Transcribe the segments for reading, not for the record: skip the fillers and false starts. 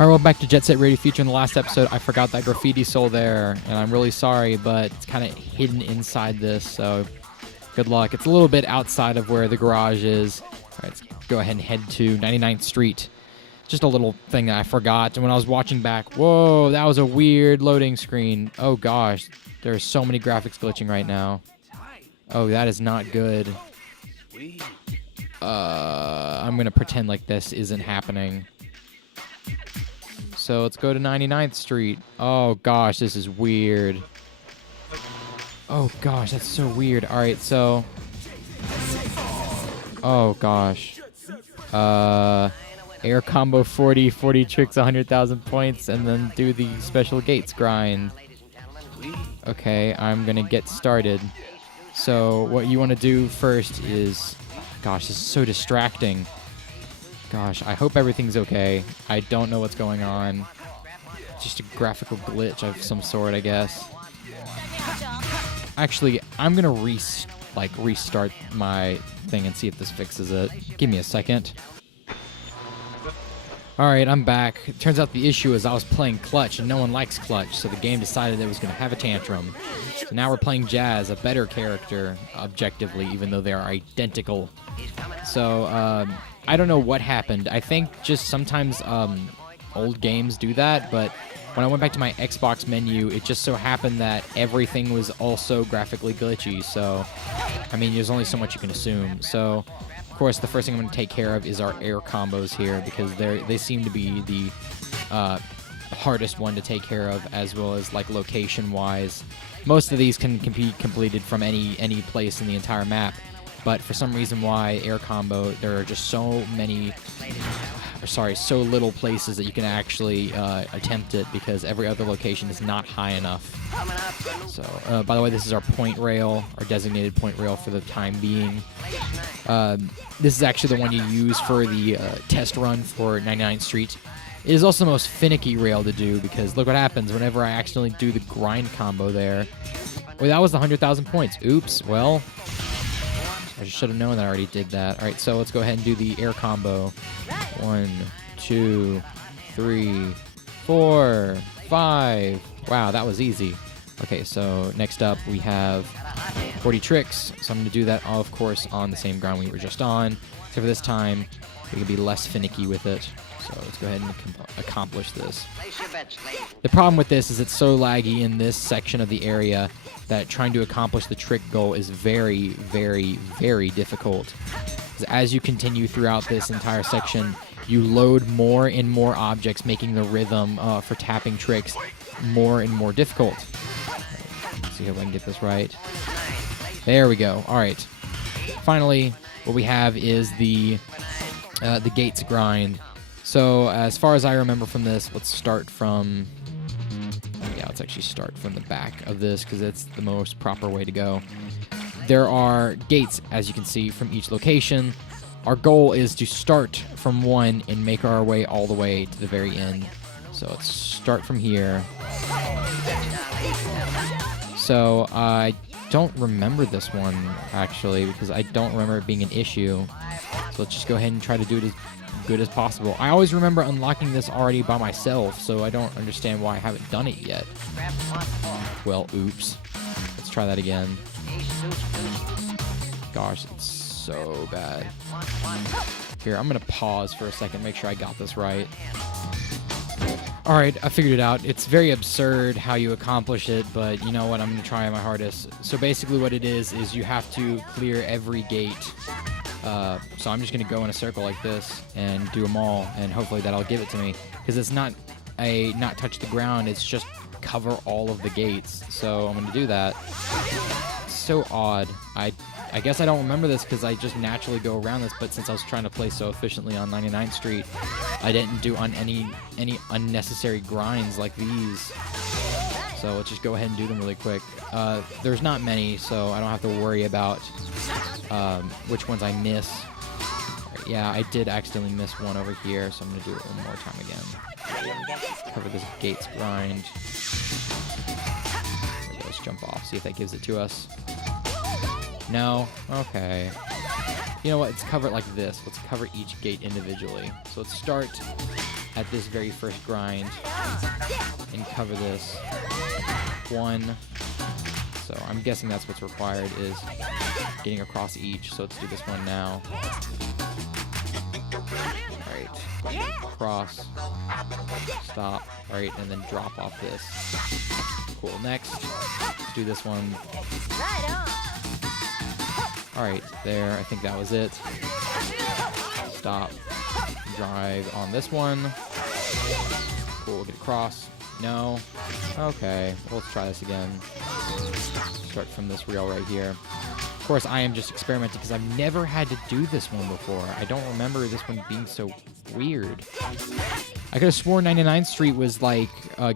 Alright, well, back to Jet Set Radio Feature. In the last episode, I forgot that Graffiti Soul there, and I'm really sorry, but it's kind of hidden inside this, so good luck. It's a little bit outside of where the garage is. Alright, let's go ahead and head to 99th Street. Just a little thing that I forgot, and when I was watching back, whoa, that was a weird loading screen. Oh gosh, there's so many graphics glitching right now. Oh, that is not good. I'm gonna pretend like this isn't happening. So let's go to 99th Street. Oh gosh, this is weird. Oh gosh, that's so weird. Alright, so... Oh gosh. Air combo 40 tricks, 100,000 points, and then do the special gates grind. Okay, I'm gonna get started. So what you want to do first is... Gosh, this is so distracting. Gosh, I hope everything's okay. I don't know what's going on. Just a graphical glitch of some sort, I guess. Actually, I'm gonna restart my thing and see if this fixes it. Give me a second. Alright, I'm back. It turns out the issue is I was playing Clutch, and no one likes Clutch, so the game decided it was going to have a tantrum. So now we're playing Jazz, a better character, objectively, even though they are identical. So, I don't know what happened. I think just sometimes old games do that, but when I went back to my Xbox menu, it just so happened that everything was also graphically glitchy, so, I mean, there's only so much you can assume. So, of course, the first thing I'm going to take care of is our air combos here, because they seem to be the hardest one to take care of, as well as, like, location-wise. Most of these can be completed from any place in the entire map. But for some reason why air combo, there are just so little places that you can actually attempt it, because every other location is not high enough. So, by the way, this is our point rail, our designated point rail for the time being. This is actually the one you use for the test run for 99th Street. It is also the most finicky rail to do, because look what happens whenever I accidentally do the grind combo there. Well, that was the 100,000 points. Oops, well... I should have known that I already did that. All right, so let's go ahead and do the air combo. 1, 2, 3, 4, 5. Wow, that was easy. Okay, so next up we have 40 tricks. So I'm going to do that, of course, on the same ground we were just on. So for this time, we can be less finicky with it. So let's go ahead and accomplish this. The problem with this is it's so laggy in this section of the area that trying to accomplish the trick goal is very, very, very difficult. As you continue throughout this entire section, you load more and more objects, making the rhythm for tapping tricks more and more difficult. Right, let's see if I can get this right. There we go. All right. Finally, what we have is the gates grind. So as far as I remember from this, let's start from... Yeah, let's actually start from the back of this, because it's the most proper way to go. There are gates, as you can see, from each location. Our goal is to start from one and make our way all the way to the very end. So let's start from here. So I don't remember this one, actually, because I don't remember it being an issue. So let's just go ahead and try to do it as good as possible. I always remember unlocking this already by myself, so I don't understand why I haven't done it yet. Well, oops. Let's try that again. Gosh, it's so bad. Here, I'm gonna pause for a second, make sure I got this right. Alright, I figured it out. It's very absurd how you accomplish it, but you know what, I'm gonna try my hardest. So basically what it is you have to clear every gate. So I'm just going to go in a circle like this and do them all, and hopefully that'll give it to me. Because it's not touch the ground, it's just cover all of the gates. So I'm going to do that. It's so odd. I guess I don't remember this because I just naturally go around this, but since I was trying to play so efficiently on 99th Street, I didn't do on any unnecessary grinds like these. So let's just go ahead and do them really quick. There's not many, so I don't have to worry about which ones I miss. Right, yeah, I did accidentally miss one over here, so I'm going to do it one more time again. Cover this gates grind. There we go, let's jump off, see if that gives it to us. No? Okay. You know what? Let's cover it like this. Let's cover each gate individually. So let's start at this very first grind and cover this. 1. So I'm guessing that's what's required, is getting across each. So let's do this one now. Alright. Cross. Stop. Right, and then drop off this. Cool. Next, let's do this one. Alright, there. I think that was it. Stop. Drive on this one. Cool, we'll get across. No. Okay, well, let's try this again. Start from this rail right here. Of course, I am just experimenting because I've never had to do this one before. I don't remember this one being so weird. I could have sworn 99th Street was like,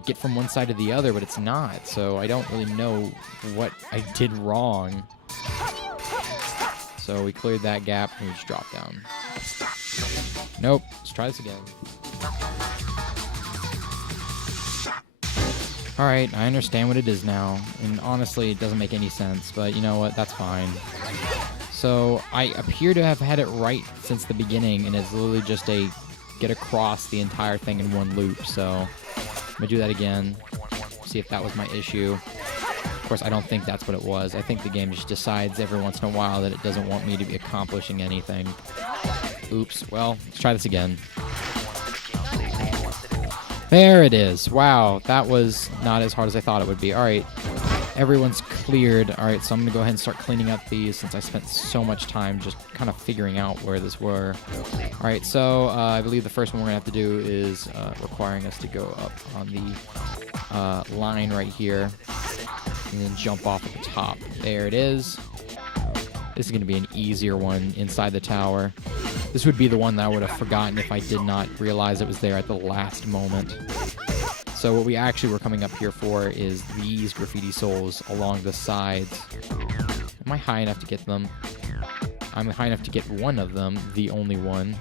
get from one side to the other, but it's not. So I don't really know what I did wrong. So we cleared that gap and we just dropped down. Nope. Let's try this again. Alright, I understand what it is now. And honestly, it doesn't make any sense. But you know what? That's fine. So I appear to have had it right since the beginning. And it's literally just a get across the entire thing in one loop. So I'm going to do that again. See if that was my issue. Of course, I don't think that's what it was. I think the game just decides every once in a while that it doesn't want me to be accomplishing anything. Oops. Well, let's try this again. There it is. Wow, that was not as hard as I thought it would be. All right, everyone's cleared. All right, so I'm going to go ahead and start cleaning up these since I spent so much time just kind of figuring out where this were. All right, so I believe the first one we're going to have to do is requiring us to go up on the line right here and then jump off at the top. There it is. This is going to be an easier one inside the tower. This would be the one that I would have forgotten if I did not realize it was there at the last moment. So what we actually were coming up here for is these Graffiti Souls along the sides. Am I high enough to get them? I'm high enough to get one of them, the only one.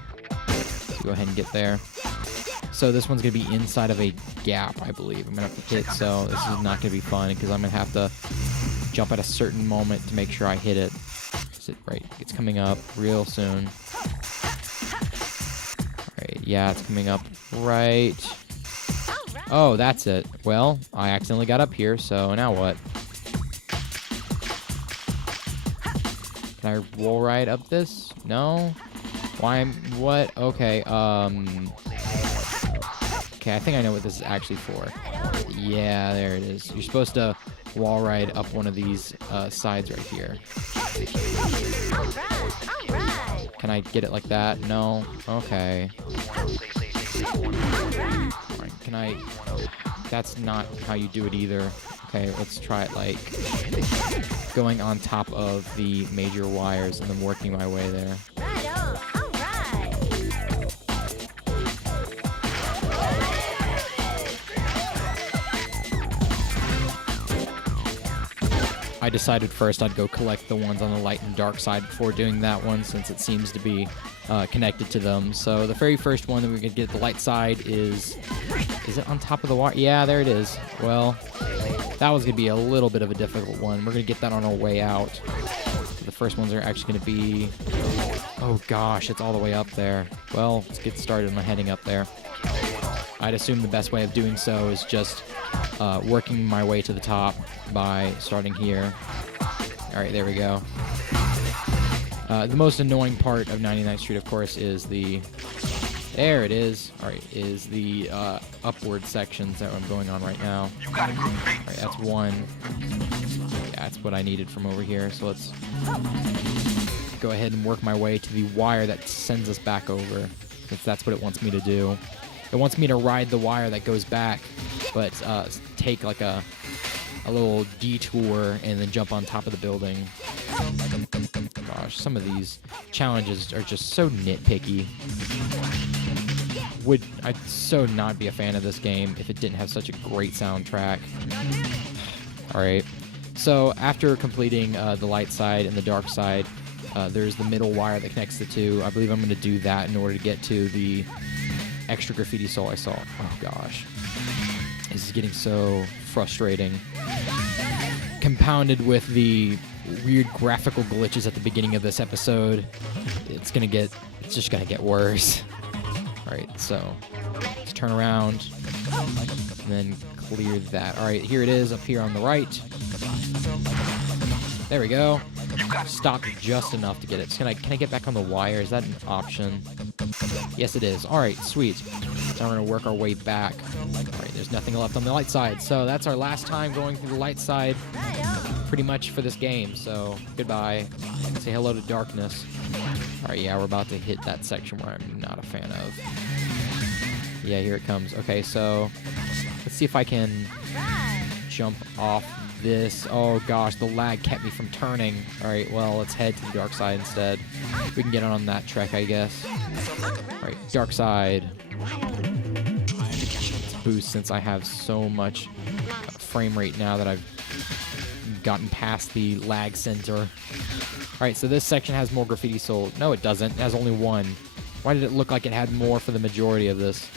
So go ahead and get there. So this one's going to be inside of a gap, I believe. I'm going to have to hit, so this is not going to be fun because I'm going to have to jump at a certain moment to make sure I hit it. Is it right? It's coming up real soon. Alright, yeah, it's coming up right. Oh, that's it. Well, I accidentally got up here, so now what? Can I roll right up this? No? Why? What? Okay, okay, I think I know what this is actually for. Yeah, there it is. You're supposed to wall ride up one of these sides right here. Can I get it like that? No? Okay. Can I... That's not how you do it either. Okay, let's try it like going on top of the major wires and then working my way there. I decided first I'd go collect the ones on the light and dark side before doing that one, since it seems to be connected to them. So the very first one that we're going to get the light side is it on top of the wire? Yeah, there it is. Well, that was going to be a little bit of a difficult one. We're going to get that on our way out. So the first ones are actually going to be, oh gosh, it's all the way up there. Well, let's get started on heading up there. I'd assume the best way of doing so is just working my way to the top by starting here. Alright, there we go. The most annoying part of 99th Street, of course, is the... There it is. Alright, is the upward sections that I'm going on right now. Alright, that's one. Yeah, that's what I needed from over here. So let's go ahead and work my way to the wire that sends us back over, since that's what it wants me to do. It wants me to ride the wire that goes back, but take like a little detour and then jump on top of the building. Gosh, some of these challenges are just so nitpicky. I'd so not be a fan of this game if it didn't have such a great soundtrack. Alright, so after completing the light side and the dark side, there's the middle wire that connects the two. I believe I'm going to do that in order to get to the extra Graffiti Soul I saw. Oh gosh. This is getting so frustrating. Compounded with the weird graphical glitches at the beginning of this episode, it's just gonna get worse. Alright, so Let's turn around and then clear that. All right, here it is up here on the right. There we go. Stopped just enough to get it. Can I get back on the wire? Is that an option? Yes, it is. All right, sweet. So we're going to work our way back. All right, there's nothing left on the light side. So that's our last time going through the light side pretty much for this game. So goodbye. Say hello to darkness. All right, yeah, we're about to hit that section where I'm not a fan of. Yeah, here it comes. Okay, so let's see if I can jump off this. Oh gosh, the lag kept me from turning. All right, well, let's head to the dark side instead. We can get on that trek, I guess. All right, dark side. Let's boost since I have so much frame rate now that I've gotten past the lag center. All right, so this section has more Graffiti Souls. No, it doesn't. It has only one. Why did it look like it had more for the majority of this?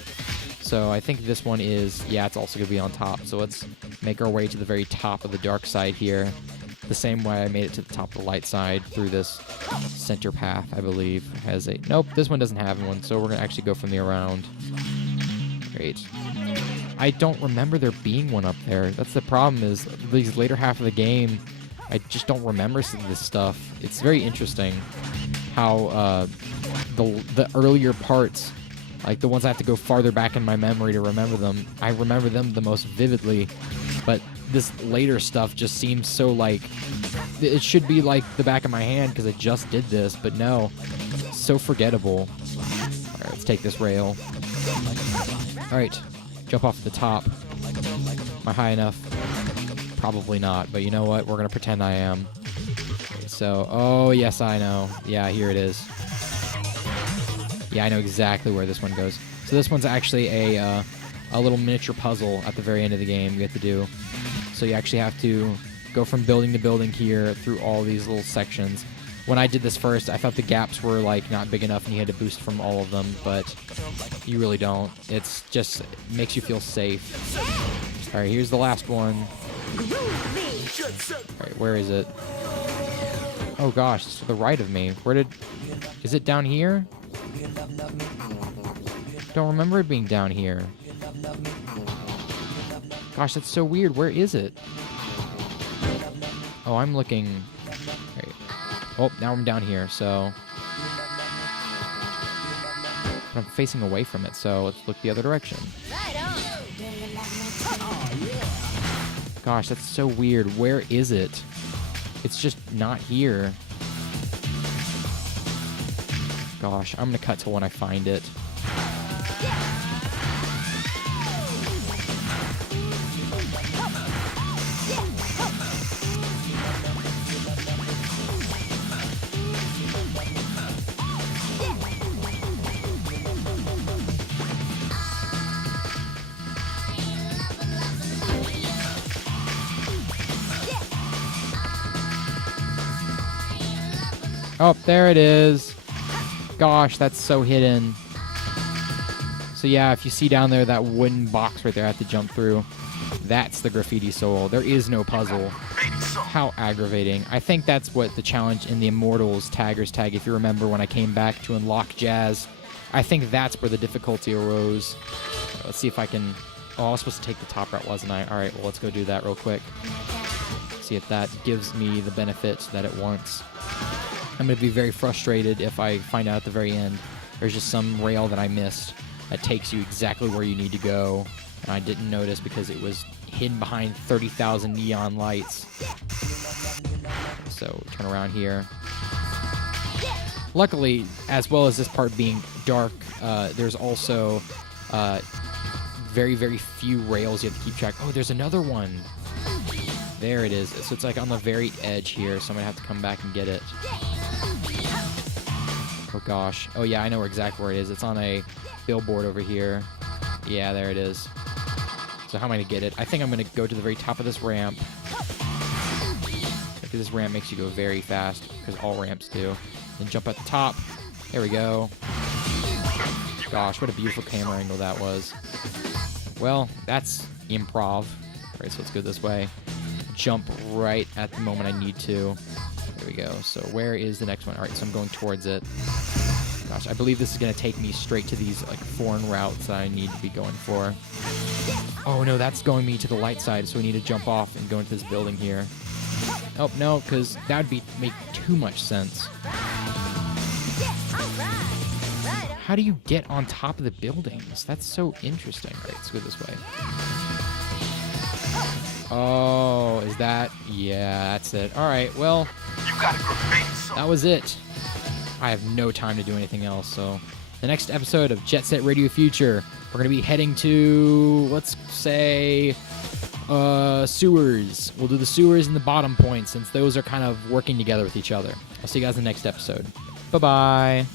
So I think this one is, yeah, it's also going to be on top. So let's make our way to the very top of the dark side here. The same way I made it to the top of the light side through this center path, I believe. Has a, nope, this one doesn't have one. So we're going to actually go from the around. Great. I don't remember there being one up there. That's the problem, is these later half of the game, I just don't remember some of this stuff. It's very interesting how the earlier parts, like the ones I have to go farther back in my memory to remember them, I remember them the most vividly. But this later stuff just seems so like, it should be like the back of my hand because I just did this, but no, so forgettable. All right, let's take this rail. All right, jump off the top. Am I high enough? Probably not, but you know what? We're going to pretend I am. Okay, so, oh, yes, I know. Yeah, here it is. Yeah, I know exactly where this one goes. So this one's actually a little miniature puzzle at the very end of the game you have to do. So you actually have to go from building to building here through all these little sections. When I did this first, I thought the gaps were like not big enough and you had to boost from all of them, but you really don't. It's just makes you feel safe. All right, here's the last one. All right, where is it? Oh gosh, it's to the right of me. Is it down here? Don't remember it being down here. Gosh, that's so weird. Where is it? Oh, I'm looking. Right. Oh, now I'm down here, so I'm facing away from it, so let's look the other direction. Gosh, that's so weird. Where is it? It's just not here. Gosh, I'm gonna cut to when I find it. Oh, there it is. Gosh, that's so hidden. So yeah, if you see down there that wooden box right there I have to jump through, that's the Graffiti Soul. There is no puzzle. How aggravating. I think that's what the challenge in the Immortals Taggers tag, if you remember when I came back to unlock Jazz, I think that's where the difficulty arose. Let's see if I can... Oh, I was supposed to take the top route, wasn't I? All right, well, let's go do that real quick. See if that gives me the benefit that it wants. I'm going to be very frustrated if I find out at the very end there's just some rail that I missed that takes you exactly where you need to go, and I didn't notice because it was hidden behind 30,000 neon lights. So, turn around here. Luckily, as well as this part being dark, there's also very, very few rails you have to keep track. Oh, there's another one. There it is. So it's like on the very edge here, so I'm going to have to come back and get it. Oh gosh. Oh yeah, I know exactly where it is. It's on a billboard over here. Yeah, there it is. So how am I going to get it? I think I'm going to go to the very top of this ramp. Because this ramp makes you go very fast, because all ramps do. Then jump at the top. There we go. Gosh, what a beautiful camera angle that was. Well, that's improv. Alright, so let's go this way. Jump right at the moment I need to. There we go. So where is the next one? Alright, so I'm going towards it. Gosh, I believe this is going to take me straight to these like foreign routes that I need to be going for. Oh no, that's going me to the light side, so we need to jump off and go into this building here. Oh no, because that would make too much sense. How do you get on top of the buildings? That's so interesting. All right, let's go this way. Oh, is that? Yeah, that's it. All right, well, that was it. I have no time to do anything else, so the next episode of Jet Set Radio Future, we're going to be heading to, let's say, sewers. We'll do the sewers and the bottom point, since those are kind of working together with each other. I'll see you guys in the next episode. Bye-bye.